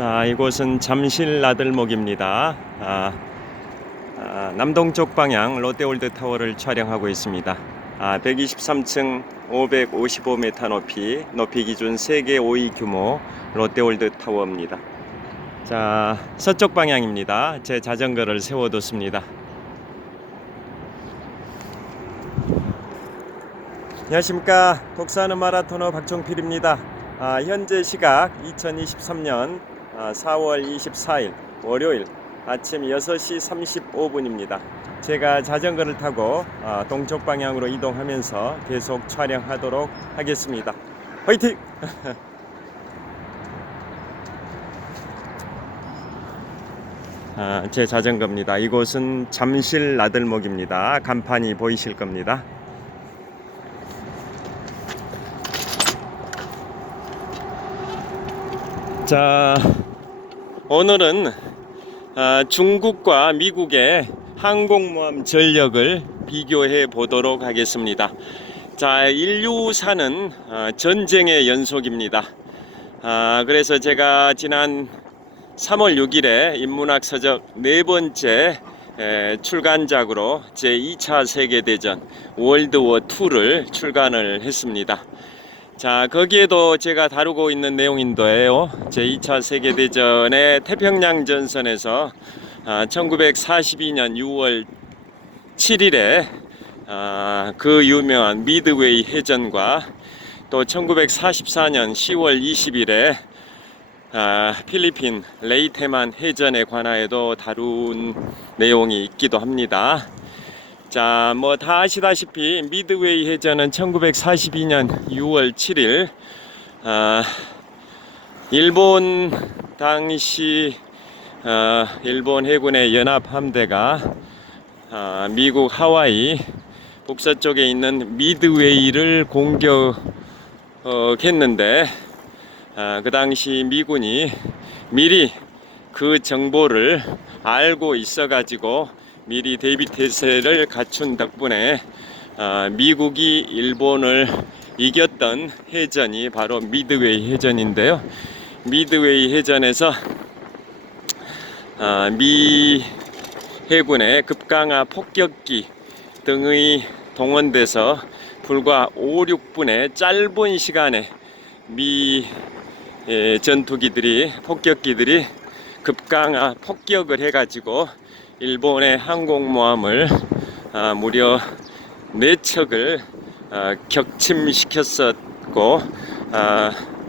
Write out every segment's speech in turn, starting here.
자, 이곳은 잠실 나들목입니다. 남동쪽 방향 롯데월드타워를 촬영하고 있습니다. 123층 555m 높이 기준 세계 5위 규모 롯데월드타워입니다. 자, 서쪽 방향입니다. 제 자전거를 세워뒀습니다. 안녕하십니까. 독서하는 마라토너 박종필입니다. 현재 시각 2023년 4월 24일 월요일 아침 6시 35분입니다. 제가 자전거를 타고 동쪽 방향으로 이동하면서 계속 촬영하도록 하겠습니다. 화이팅! 제 자전거입니다. 이곳은 잠실 나들목입니다. 간판이 보이실 겁니다. 자, 오늘은 중국과 미국의 항공모함 전력을 비교해 보도록 하겠습니다. 자, 인류사는 전쟁의 연속입니다. 그래서 제가 지난 3월 6일에 인문학 서적 네 번째 출간작으로 제2차 세계대전 월드워 2를 출간을 했습니다. 자, 거기에도 제가 다루고 있는 내용인데요. 제2차 세계대전의 태평양 전선에서 1942년 6월 7일에 그 유명한 미드웨이 해전과 또 1944년 10월 20일에 필리핀 레이테만 해전에 관하여도 다룬 내용이 있기도 합니다. 자, 뭐 다 아시다시피 미드웨이 해전은 1942년 6월 7일 일본 당시 일본 해군의 연합 함대가 미국 하와이 북서쪽에 있는 미드웨이를 공격했는데 그 당시 미군이 미리 그 정보를 알고 있어 가지고 미리 대비 태세를 갖춘 덕분에 미국이 일본을 이겼던 해전이 바로 미드웨이 해전인데요. 미드웨이 해전에서 미 해군의 급강하 폭격기 등의 동원돼서 불과 5, 6분의 짧은 시간에 미 전투기들이 폭격기들이 급강하 폭격을 해가지고 일본의 항공모함을 무려 4척을 격침시켰었고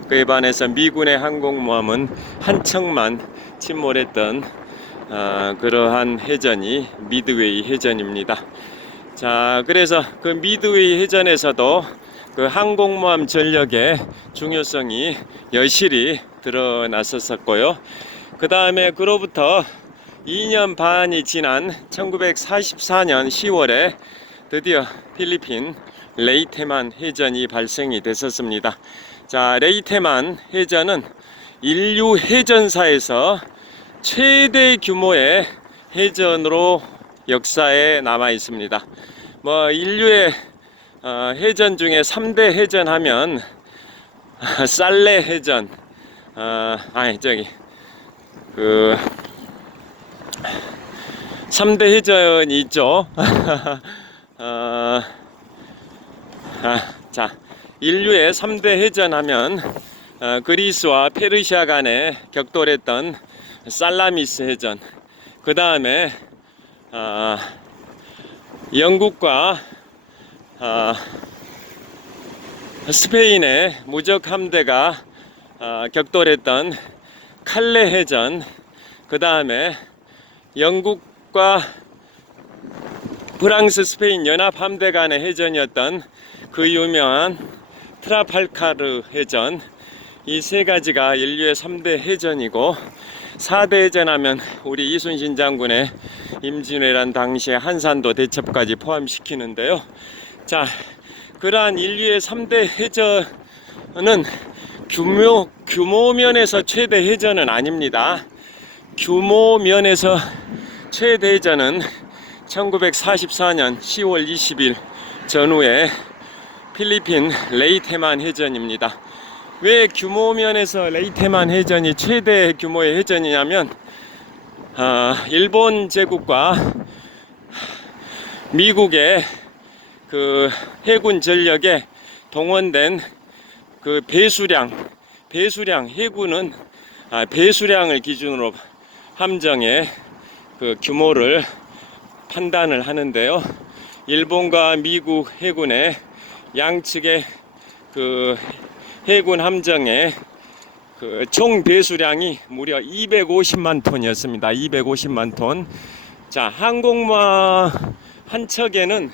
그에 반해서 미군의 항공모함은 한 척만 침몰했던 그러한 해전이 미드웨이 해전입니다. 자, 그래서 그 미드웨이 해전에서도 그 항공모함 전력의 중요성이 여실히 드러났었고요. 그 다음에 그로부터 2년 반이 지난 1944년 10월에 드디어 필리핀 레이테만 해전이 발생이 됐었습니다. 자, 레이테만 해전은 인류 해전사에서 최대 규모의 해전으로 역사에 남아 있습니다. 뭐 인류의 해전 중에 3대 해전 하면 살레 해전, 그 3대 해전이 있죠. 자, 인류의 3대 해전 하면 그리스와 페르시아 간에 격돌했던 살라미스 해전, 그 다음에 영국과 스페인의 무적 함대가 격돌했던 칼레 해전, 그 다음에 영국과 프랑스, 스페인 연합 함대 간의 해전이었던 그 유명한 트라팔카르 해전, 이 세 가지가 인류의 3대 해전이고 4대 해전 하면 우리 이순신 장군의 임진왜란 당시의 한산도 대첩까지 포함시키는데요. 자, 그러한 인류의 3대 해전은 규모 면에서 최대 해전은 아닙니다. 규모 면에서 최대 해전은 1944년 10월 20일 전후에 필리핀 레이테만 해전입니다. 왜 규모 면에서 레이테만 해전이 최대 규모의 해전이냐면 일본 제국과 미국의 그 해군 전력에 동원된 그 배수량 해군은 배수량을 기준으로 함정의 그 규모를 판단을 하는데요. 일본과 미국 해군의 양측의 그 해군 함정의 그 총 배수량이 무려 250만 톤이었습니다. 250만 톤. 자, 항공모함 한 척에는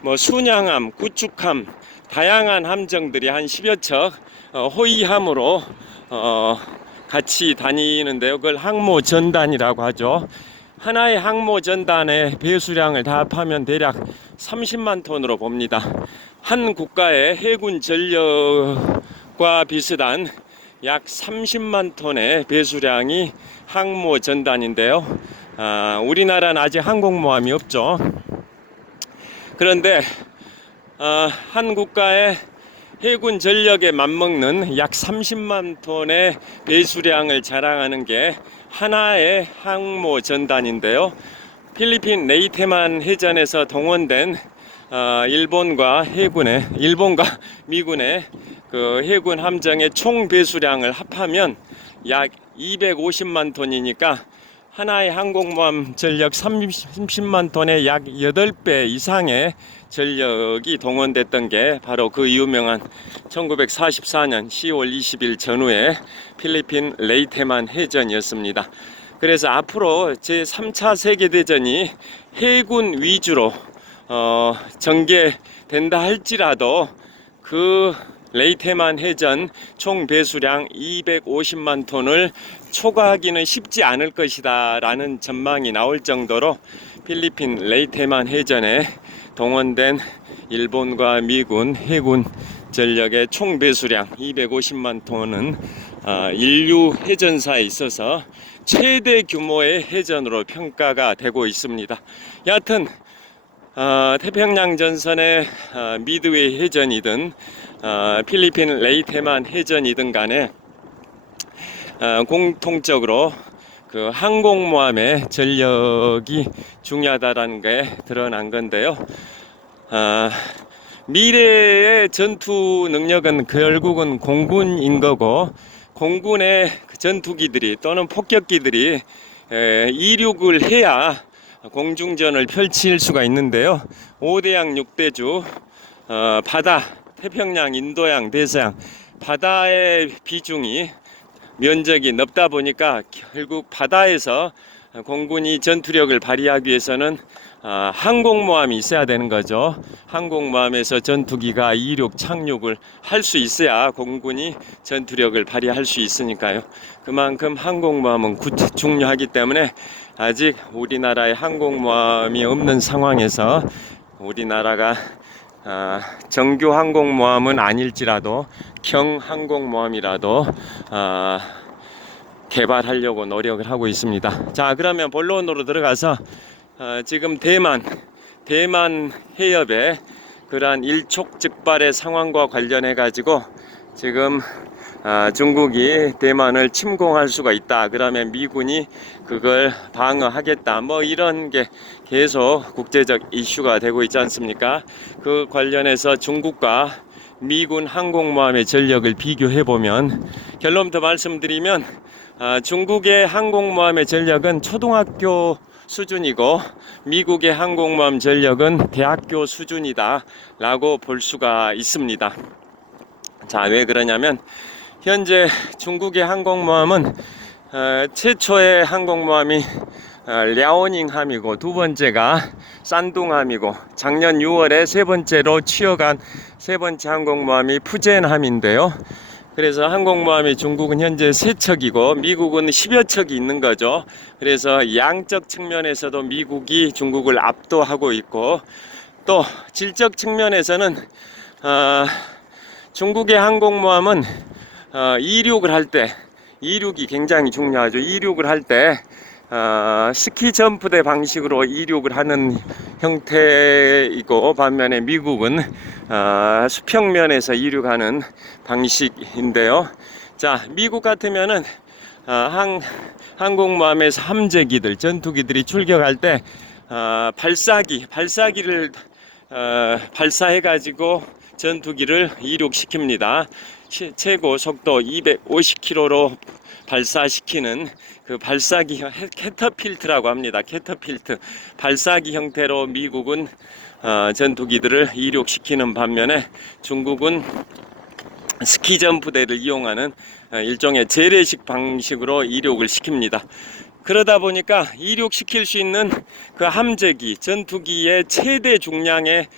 뭐 순양함, 구축함, 다양한 함정들이 한 10여 척 호위함으로 같이 다니는데요. 그걸 항모 전단이라고 하죠. 하나의 항모 전단의 배수량을 다 합하면 대략 30만 톤으로 봅니다. 한 국가의 해군 전력과 비슷한 약 30만 톤의 배수량이 항모 전단인데요. 우리나라는 아직 항공모함이 없죠. 그런데 한 국가의 해군 전력에 맞먹는 약 30만 톤의 배수량을 자랑하는 게 하나의 항모 전단인데요. 필리핀 레이테만 해전에서 동원된 일본과 미군의 그 해군 함정의 총 배수량을 합하면 약 250만 톤이니까 하나의 항공모함 전력 30만 톤의 약 8배 이상의 전력이 동원됐던 게 바로 그 유명한 1944년 10월 20일 전후의 필리핀 레이테만 해전이었습니다. 그래서 앞으로 제3차 세계대전이 해군 위주로 전개된다 할지라도 그 레이테만 해전 총 배수량 250만 톤을 초과하기는 쉽지 않을 것이다 라는 전망이 나올 정도로 필리핀 레이테만 해전에 동원된 일본과 미군 해군 전력의 총 배수량 250만 톤은 인류 해전사에 있어서 최대 규모의 해전으로 평가가 되고 있습니다. 여하튼 태평양 전선의 미드웨이 해전이든 필리핀 레이테만 해전이든 간에 공통적으로 그 항공모함의 전력이 중요하다라는 게 드러난 건데요. 미래의 전투 능력은 결국은 공군인 거고, 공군의 전투기들이 또는 폭격기들이 이륙을 해야 공중전을 펼칠 수가 있는데요. 5대양 6대주 바다, 태평양, 인도양, 대서양 바다의 비중이 면적이 넓다 보니까 결국 바다에서 공군이 전투력을 발휘하기 위해서는 항공모함이 있어야 되는 거죠. 항공모함에서 전투기가 이륙, 착륙을 할 수 있어야 공군이 전투력을 발휘할 수 있으니까요. 그만큼 항공모함은 중요하기 때문에 아직 우리나라에 항공모함이 없는 상황에서 우리나라가 정규 항공모함은 아닐지라도 경항공모함이라도 개발하려고 노력을 하고 있습니다. 자, 그러면 본론으로 들어가서 지금 대만 해협의 그러한 일촉즉발의 상황과 관련해 가지고 지금 중국이 대만을 침공할 수가 있다. 그러면 미군이 그걸 방어하겠다. 뭐 이런 게 계속 국제적 이슈가 되고 있지 않습니까? 그 관련해서 중국과 미군 항공모함의 전력을 비교해 보면 결론부터 말씀드리면 중국의 항공모함의 전력은 초등학교 수준이고 미국의 항공모함 전력은 대학교 수준이다 라고 볼 수가 있습니다. 자, 왜 그러냐면 현재 중국의 항공모함은 최초의 항공모함이 랴오닝함이고 두 번째가 산둥함이고 작년 6월에 세 번째로 취역한 세 번째 항공모함이 푸젠함인데요. 그래서 항공모함이 중국은 현재 3척이고 미국은 10여 척이 있는 거죠. 그래서 양적 측면에서도 미국이 중국을 압도하고 있고 또 질적 측면에서는 중국의 항공모함은 이륙을 할 때 이륙이 굉장히 중요하죠. 이륙을 할 때 스키 점프대 방식으로 이륙을 하는 형태이고 반면에 미국은 수평면에서 이륙하는 방식인데요. 자, 미국 같으면은 항공모함에서 함재기들, 전투기들이 출격할 때 발사기를 발사해가지고 전투기를 이륙시킵니다. 최고 속도 250km로 발사시키는 그 발사기 캐터필트라고 합니다. 캐터필트 발사기 형태로 미국은 전투기들을 이륙시키는 반면에 중국은 스키점프대를 이용하는 일종의 재래식 방식으로 이륙을 시킵니다. 그러다 보니까 이륙시킬 수 있는 그 함재기, 전투기의 최대 중량에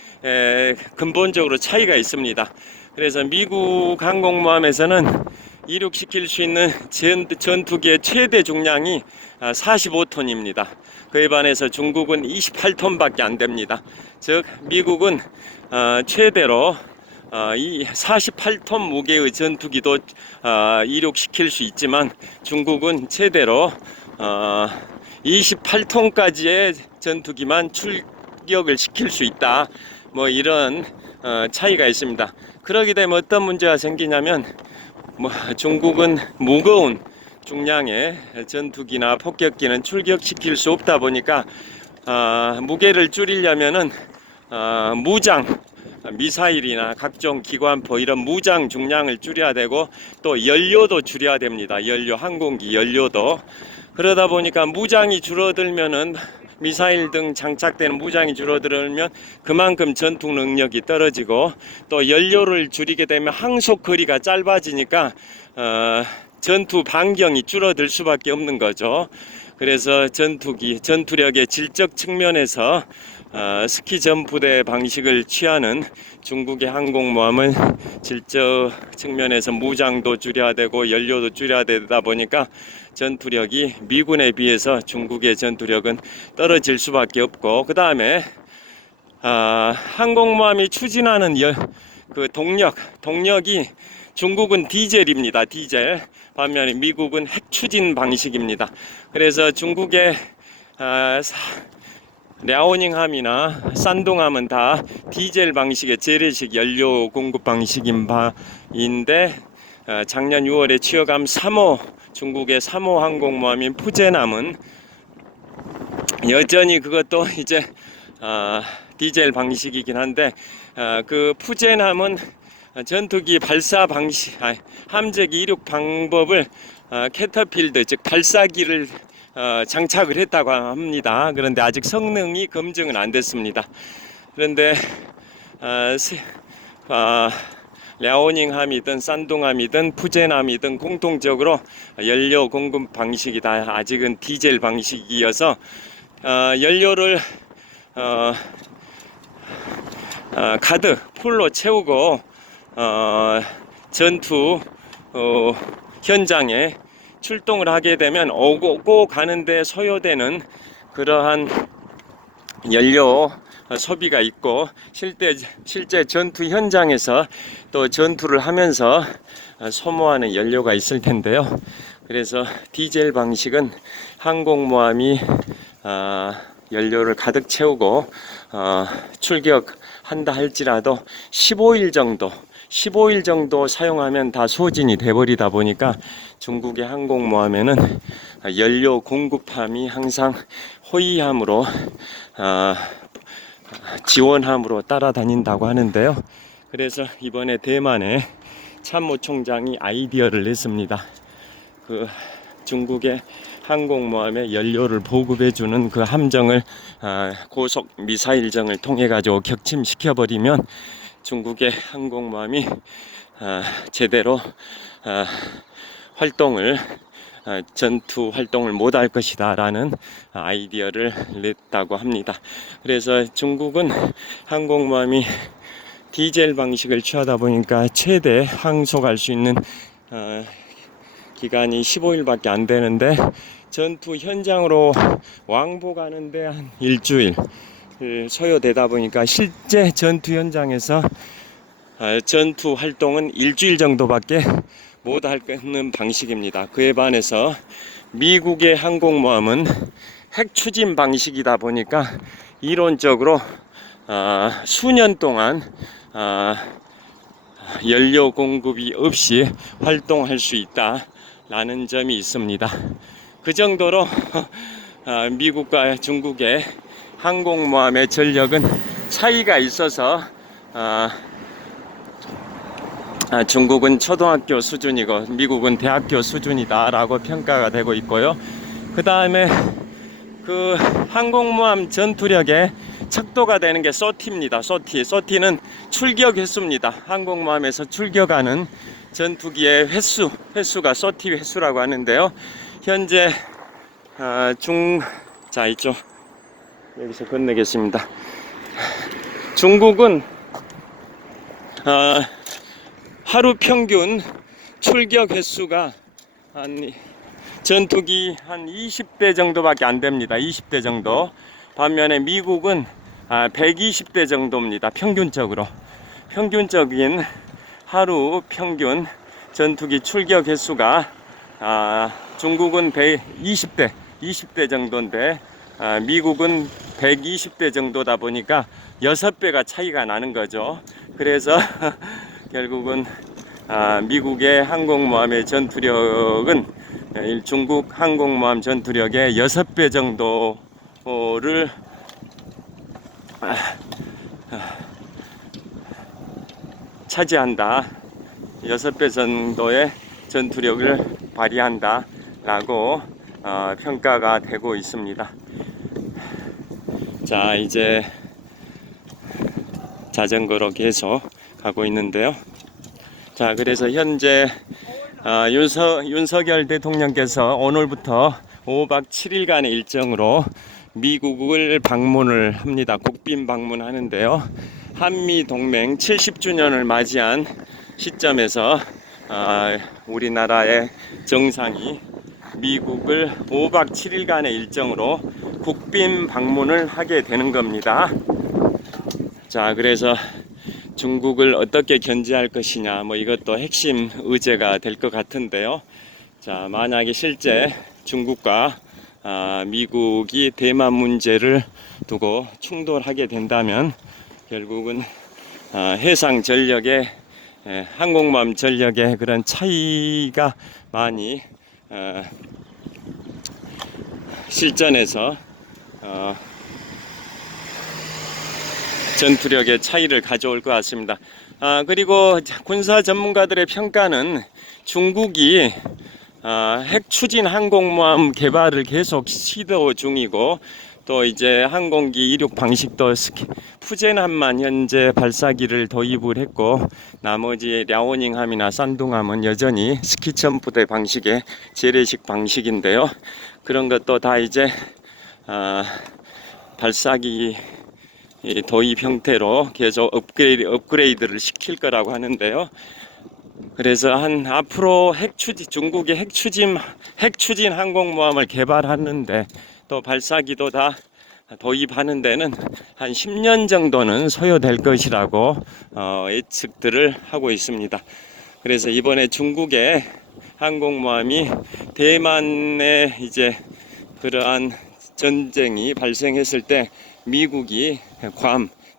근본적으로 차이가 있습니다. 그래서 미국 항공모함에서는 이륙시킬 수 있는 전투기의 최대 중량이 45톤입니다. 그에 반해서 중국은 28톤밖에 안 됩니다. 즉 미국은 최대로 이 48톤 무게의 전투기도 이륙시킬 수 있지만 중국은 최대로 28톤까지의 전투기만 출격을 시킬 수 있다. 뭐 이런 차이가 있습니다. 그러게 되면 어떤 문제가 생기냐면 중국은 무거운 중량의 전투기나 폭격기는 출격시킬 수 없다 보니까 무게를 줄이려면은 무장 미사일이나 각종 기관포 이런 무장 중량을 줄여야 되고 또 연료도 줄여야 됩니다. 연료, 항공기 연료도. 그러다 보니까 무장이 줄어들면은 미사일 등 장착되는 무장이 줄어들면 그만큼 전투 능력이 떨어지고 또 연료를 줄이게 되면 항속 거리가 짧아지니까 전투 반경이 줄어들 수밖에 없는 거죠. 그래서 전투력의 질적 측면에서 스키점프대 방식을 취하는 중국의 항공모함은 질적 측면에서 무장도 줄여야 되고 연료도 줄여야 되다 보니까 전투력이 미군에 비해서 중국의 전투력은 떨어질 수밖에 없고, 그 다음에 항공모함이 추진하는 그 동력이 중국은 디젤입니다. 디젤. 반면에 미국은 핵 추진 방식입니다. 그래서 중국의 랴오닝함이나 산둥함은 다 디젤 방식의 재래식 연료 공급 방식인 바인데 작년 6월에 취역한 중국의 3호 항공모함인 푸젠함은 여전히 그것도 이제 디젤 방식이긴 한데 그 푸젠함은 전투기 발사 방식, 함재기 이륙 방법을 캐터필드, 즉 발사기를 장착을 했다고 합니다. 그런데 아직 성능이 검증은 안 됐습니다. 그런데 랴오닝함이든 산둥함이든 푸젠함이든 공통적으로 연료 공급 방식이 다 아직은 디젤 방식이어서 연료를 가득 풀로 채우고 전투 현장에 출동을 하게 되면 오고 가는데 소요되는 그러한 연료 소비가 있고 실제 전투 현장에서 또 전투를 하면서 소모하는 연료가 있을 텐데요. 그래서 디젤 방식은 항공모함이 연료를 가득 채우고 출격한다 할지라도 15일 정도 사용하면 다 소진이 돼버리다 보니까 중국의 항공모함에는 연료 공급함이 항상 호위함으로 지원함으로 따라다닌다고 하는데요. 그래서 이번에 대만의 참모총장이 아이디어를 냈습니다. 그 중국의 항공모함에 연료를 보급해주는 그 함정을 고속 미사일정을 통해 가지고 격침시켜버리면 중국의 항공모함이 제대로 전투 활동을 못할 것이다 라는 아이디어를 냈다고 합니다. 그래서 중국은 항공모함이 디젤 방식을 취하다 보니까 최대 항속할 수 있는 기간이 15일밖에 안 되는데 전투 현장으로 왕복하는데 한 일주일 소요되다 보니까 실제 전투 현장에서 전투 활동은 일주일 정도밖에 못하는 방식입니다. 그에 반해서 미국의 항공모함은 핵 추진 방식이다 보니까 이론적으로 수년 동안 연료 공급이 없이 활동할 수 있다라는 점이 있습니다. 그 정도로 미국과 중국의 항공모함의 전력은 차이가 있어서 중국은 초등학교 수준이고 미국은 대학교 수준이다라고 평가가 되고 있고요. 그 다음에 그 항공모함 전투력의 척도가 되는 게 소티입니다. 소티는 출격 횟수입니다. 항공모함에서 출격하는 전투기의 횟수가 소티 횟수라고 하는데요. 현재 자 이쪽 여기서 건너겠습니다. 중국은 하루 평균 출격 횟수가 전투기 한 20대 정도밖에 안 됩니다. 20대 정도. 반면에 미국은 120대 정도입니다. 평균적인 하루 평균 전투기 출격 횟수가 중국은 20대 정도인데 미국은 120대 정도다 보니까 6배가 차이가 나는 거죠. 그래서 결국은 미국의 항공모함의 전투력은 중국 항공모함 전투력의 6배 정도를 차지한다. 6배 정도의 전투력을 발휘한다 라고 평가가 되고 있습니다. 자, 이제 자전거로 계속 가고 있는데요. 자, 그래서 현재 윤석열 대통령께서 오늘부터 5박 7일간의 일정으로 미국을 방문을 합니다. 국빈 방문하는데요. 한미동맹 70주년을 맞이한 시점에서 우리나라의 정상이 미국을 5박 7일간의 일정으로 국빈 방문을 하게 되는 겁니다. 자, 그래서 중국을 어떻게 견제할 것이냐, 뭐 이것도 핵심 의제가 될 것 같은데요. 자, 만약에 실제 중국과 미국이 대만 문제를 두고 충돌하게 된다면 결국은 해상 전력의 항공모함 전력의 그런 차이가 많이 실전에서 전투력의 차이를 가져올 것 같습니다. 그리고 군사 전문가들의 평가는 중국이 핵 추진 항공모함 개발을 계속 시도 중이고, 또 이제 항공기 이륙 방식도 푸젠함만 현재 발사기를 도입을 했고, 나머지 랴오닝함이나 산둥함은 여전히 스키점프대 방식의 재래식 방식인데요. 그런 것도 다 이제 발사기 도입 형태로 계속 업그레이드를 시킬 거라고 하는데요. 그래서 앞으로 중국의 핵 추진 항공모함을 개발하는데, 또 발사기도 다 도입하는 데는 한 10년 정도는 소요될 것이라고 예측들을 하고 있습니다. 그래서 이번에 중국의 항공모함이 대만에 이제 그러한 전쟁이 발생했을 때 미국이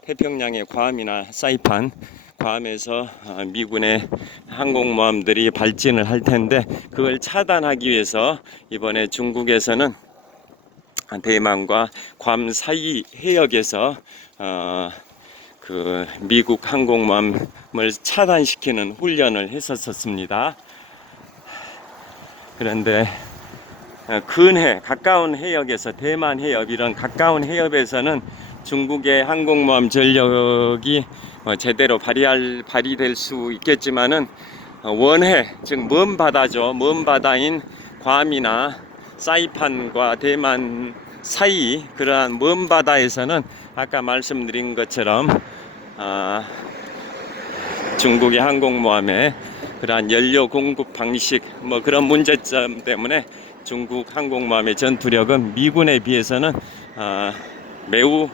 태평양의 괌이나 사이판, 괌에서 미군의 항공모함들이 발진을 할 텐데, 그걸 차단하기 위해서 이번에 중국에서는 대만과 괌 사이 해역에서 그 미국 항공모함을 차단시키는 훈련을 했었습니다. 그런데 가까운 해역에서, 대만 해협, 이런 가까운 해협에서는 중국의 항공모함 전력이 제대로 발휘될 수 있겠지만은 원해, 즉 먼 바다죠. 먼 바다인 괌이나 사이판과 대만 사이, 그러한 먼 바다에서는 아까 말씀드린 것처럼 중국의 항공모함의 그러한 연료 공급 방식, 뭐 그런 문제점 때문에 중국 항공모함의 전투력은 미군에 비해서는 매우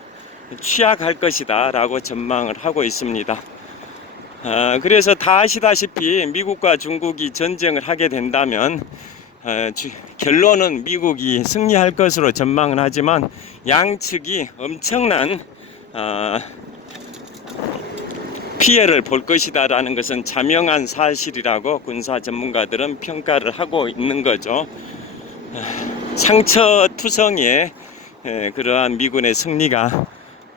취약할 것이다 라고 전망을 하고 있습니다. 그래서 다 아시다시피 미국과 중국이 전쟁을 하게 된다면 결론은 미국이 승리할 것으로 전망을 하지만, 양측이 엄청난 피해를 볼 것이다라는 것은 자명한 사실이라고 군사 전문가들은 평가를 하고 있는 거죠. 상처투성이의 그러한 미군의 승리가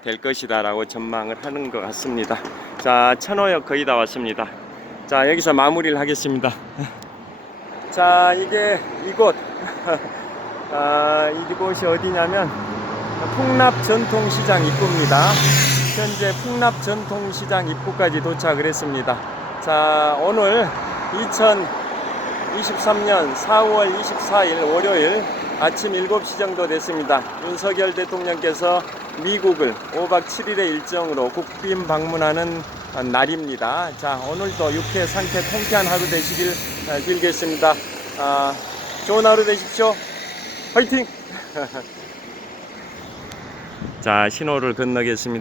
될 것이다라고 전망을 하는 것 같습니다. 자, 천호역 거의 다 왔습니다. 자, 여기서 마무리를 하겠습니다. 자, 이곳 이곳이 어디냐면 풍납 전통시장 입구입니다. 현재 풍납 전통시장 입구까지 도착을 했습니다. 자, 오늘 2023년 4월 24일 월요일 아침 7시 정도 됐습니다. 윤석열 대통령께서 미국을 5박 7일의 일정으로 국빈 방문하는 날입니다. 자, 오늘도 유쾌, 상쾌, 통쾌한 하루 되시길 빌겠습니다. 좋은 하루 되십시오. 화이팅! 자, 신호를 건너겠습니다.